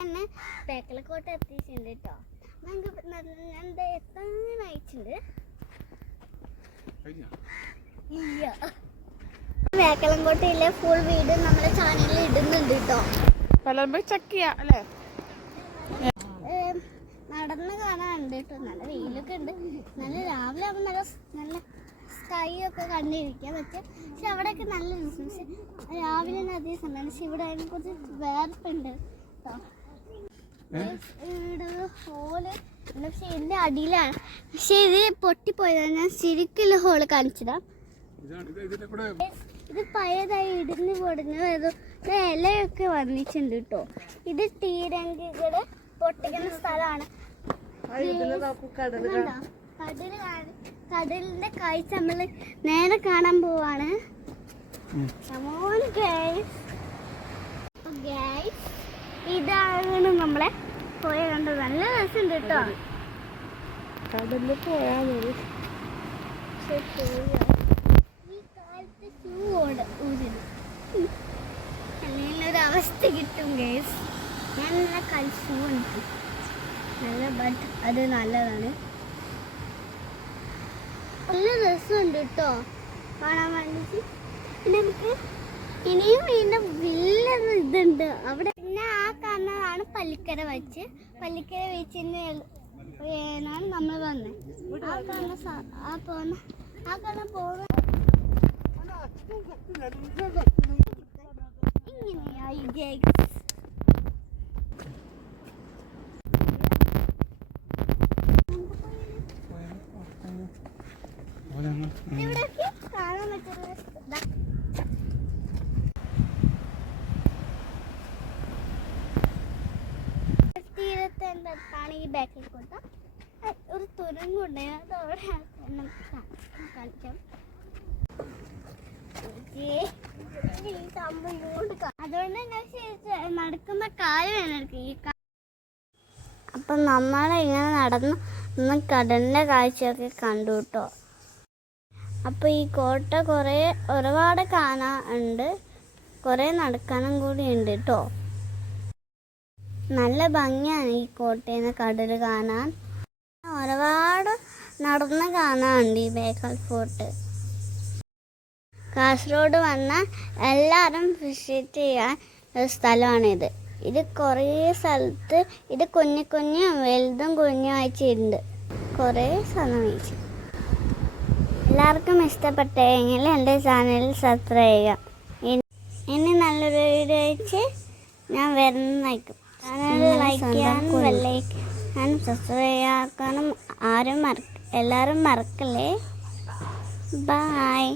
ബേക്കലക്കോട്ട എത്തിയിട്ടുണ്ട് കേട്ടോ. നമുക്ക് ഞാൻ എത്താൻ അയച്ചിട്ടുണ്ട്. ഇല്ല, ബേക്കലങ്കോട്ടയിലെ ഫുൾ വീഡിയോ നമ്മുടെ ചാനലിൽ ഇടുന്നുണ്ട് കേട്ടോ. നടന്ന് കാണാനുണ്ട് കേട്ടോ. നല്ല വെയിലൊക്കെ ഉണ്ട്. നല്ല രാവിലെ ആകുമ്പോൾ നല്ല സ്കൈ ഒക്കെ കണ്ടിരിക്കാൻ പറ്റും. പക്ഷെ അവിടെയൊക്കെ നല്ല പക്ഷെ രാവിലെ അതേ സമയം. പക്ഷെ ഇവിടെ അതിനെ കുറിച്ച് വേർപ്പുണ്ട് കേട്ടോ. ഇവിടെ ഹോള് പക്ഷെ ഇതിന്റെ അടിയിലാണ്. പക്ഷെ ഇത് പൊട്ടിപ്പോയതാണ്. ഞാൻ ശരിക്കുള്ള ഹോള് കാണിച്ചതാ. ഇത് പഴയതായി ഇടിഞ്ഞു പൊടിഞ്ഞു ഇലയൊക്കെ വന്നിട്ടുണ്ട് കേട്ടോ. ഇത് തീരങ്കികള് പൊട്ടിക്കുന്ന സ്ഥലമാണ്. കടലിന്റെ കാഴ്ച നമ്മള് നേരെ കാണാൻ പോവാണ്. ഇതാണ് നമ്മളെ പോയ കണ്ടത്. നല്ല രസമുണ്ട് കേട്ടോ. കടലിൽ പോയാ മതി. ഈ കാലത്ത് ഷൂ ഊരുന്നു അല്ലെങ്കിൽ അവസ്ഥ കിട്ടും ഗൈസ്. ഞാൻ നല്ല ഷൂ ഉണ്ട് നല്ല, ബട്ട് അത് നല്ലതാണ്. നല്ല രസമുണ്ട് കേട്ടോ കാണാൻ വേണ്ടിട്ട്. പിന്നെ നമുക്ക് ഇനിയും ഇതിൻ്റെ വലിയ ഇതുണ്ട് അവിടെ. പിന്നെ ആ കാണുന്നതാണ് പള്ളിക്കര വെച്ച്. പള്ളിക്കര വെച്ചിനാണ് നമ്മൾ വന്നത്. ആ കാണാൻ പോകുന്ന ഇങ്ങനെയായി ഗൈസ്. കാണാൻ പറ്റുന്ന തീരത്താണ് ഈ ബാക്കിൽ കോട്ട. ഒരു തുരങ്കുണ്ട്. അതവിടെ കാണിക്കാം. അതുകൊണ്ട് തന്നെ നടക്കുന്ന കാര്യം എനിക്ക് ഈ. അപ്പം നമ്മളിങ്ങനെ നടന്ന് കടലിൻ്റെ കാഴ്ചയൊക്കെ കണ്ടു കേട്ടോ. അപ്പോൾ ഈ കോട്ട ഒരുപാട് കാണാനുണ്ട്. കുറേ നടക്കാനും കൂടി ഉണ്ട് കേട്ടോ. നല്ല ഭംഗിയാണ് ഈ കോട്ടയിൽ നിന്ന് കടൽ കാണാൻ. ഒരുപാട് നടന്ന് കാണാനുണ്ട് ഈ ബേക്കൽ ഫോർട്ട്. കാസർഗോഡ് വന്നാൽ എല്ലാവരും വിസിറ്റ് ചെയ്യാൻ ഒരു സ്ഥലമാണിത്. ഇത് കുറേ സ്ഥലത്ത് ഇത് കുഞ്ഞും വലുതും കുഞ്ഞുമായിട്ടുണ്ട്. കുറേ സ്ഥലം വെച്ചു. എല്ലാവർക്കും ഇഷ്ടപ്പെട്ടെങ്കിൽ എൻ്റെ ചാനൽ സബ്സ്ക്രൈബ് ചെയ്യുക. ഇനി നല്ലൊരു വീഡിയോ വെച്ച് ഞാൻ വരുന്നതായിരിക്കും. ചാനൽ ലൈക്ക് ചെയ്യാനും ബെല്ലൈക്കനും സബ്സ്ക്രൈബ് ചെയ്യാനും എല്ലാവരും മറക്കല്ലേ. ബൈ.